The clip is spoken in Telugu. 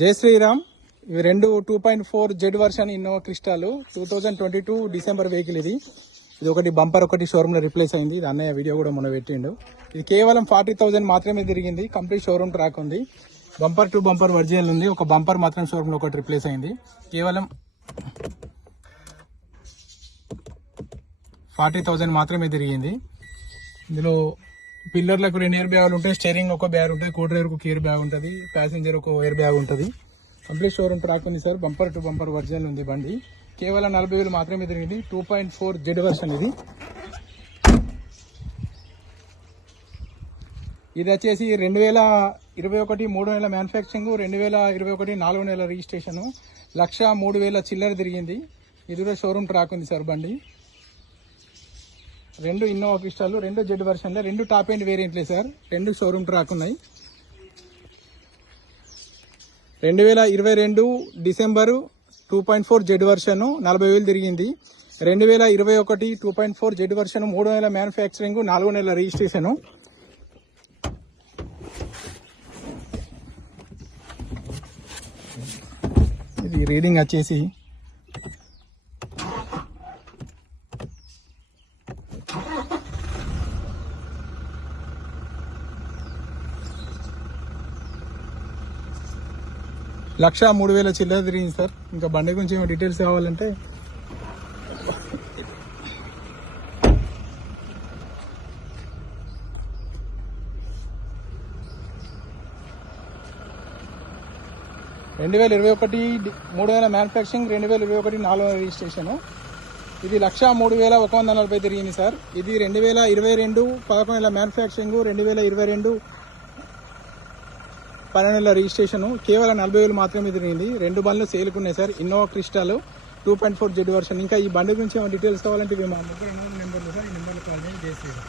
జై శ్రీరామ్. ఇవి రెండు two point four Z version Innova క్రిస్టాలు two thousand twenty two December vehicle ఇది. ఇది ఒకటి బంపర్ ఒకటి షోరూమ్లో రిప్లేస్ అయింది. ఇది అన్నయ్య వీడియో కూడా మొన్న పెట్టిండు. ఇది కేవలం ఫార్టీ థౌసండ్ మాత్రమే తిరిగింది. కంప్లీట్ షోరూమ్ ట్రాక్ ఉంది. బంపర్ టు బంపర్ ఒరిజినల్ ఉంది. ఒక బంపర్ మాత్రం షోరూమ్లో ఒకటి రిప్లేస్ అయింది. కేవలం ఫార్టీ థౌసండ్ మాత్రమే తిరిగింది. ఇందులో పిల్లర్లకు రెండు ఎయిర్ బ్యాగులు ఉంటాయి స్టేరింగ్ ఒక బ్యాగ్ ఉంటుంది కో ఒక ఎయిర్ బ్యాగ్ ఉంటుంది ప్యాసింజర్ ఒక ఎయిర్ బ్యాగ్ ఉంటుంది. కంప్లీట్ షోరూమ్ ట్రాక్ ఉంది sir bumper to bumper version ఉంది బండి. కేవలం నలభై వేలు మాత్రమే తిరిగింది two point four Z version ఇది. ఇది వచ్చేసి రెండు వేల ఇరవై ఒకటి మూడు నెలల మ్యానుఫ్యాక్చరింగ్ రెండు వేల ఇరవై ఒకటి నాలుగు నెలల రిజిస్ట్రేషను లక్ష మూడు వేల చిల్లర తిరిగింది. ఇది కూడా షోరూమ్ ట్రాక్ ఉంది సార్ బండి. రెండు ఇన్నోవా క్రిస్టాలు రెండు జెడ్ వర్షన్లు రెండు టాప్ ఎండ్ వేరియంట్లే సార్. రెండు షోరూమ్ ట్రాక్ ఉన్నాయి. రెండు వేల ఇరవై రెండు December two point four Z version నలభై వేలు తిరిగింది. రెండు వేల ఇరవై ఒకటి two point four Z version మూడు నెలల మ్యానుఫ్యాక్చరింగ్ నాలుగు నెలల రిజిస్ట్రేషను. ఇది రీడింగ్ వచ్చేసి లక్ష మూడు వేల చిల్లర తిరిగింది సార్. ఇంకా బండి గురించి ఏమైనా డీటెయిల్స్ కావాలంటే రెండు వేల ఇరవై ఒకటి మూడు వేల మ్యానుఫ్యాక్చరింగ్ రెండు వేల ఇరవై ఒకటి నాలుగు వేల రిజిస్ట్రేషన్ ఇది లక్ష మూడు వేల ఒక వంద నలభై తిరిగింది సార్. ఇది రెండు వేల ఇరవై రెండు పదకొండు వేల మ్యానుఫ్యాక్చరింగ్ రెండు వేల ఇరవై రెండు పన్నెండు రిజిస్ట్రేషన్ కేవలం నలభై వేలు మాత్రమే తిరిగింది. రెండు బండ్లు సేల్కున్నాయి sir. Innova Crysta two point four Z version. ఇంకా ఈ బండి గురించి ఏమైనా డీటెయిల్స్ కావాలంటే ఇవి మా ముగ్గురు నెంబర్లు సార్ ఈ నెంబర్లు కాల్ చేసి చేసేది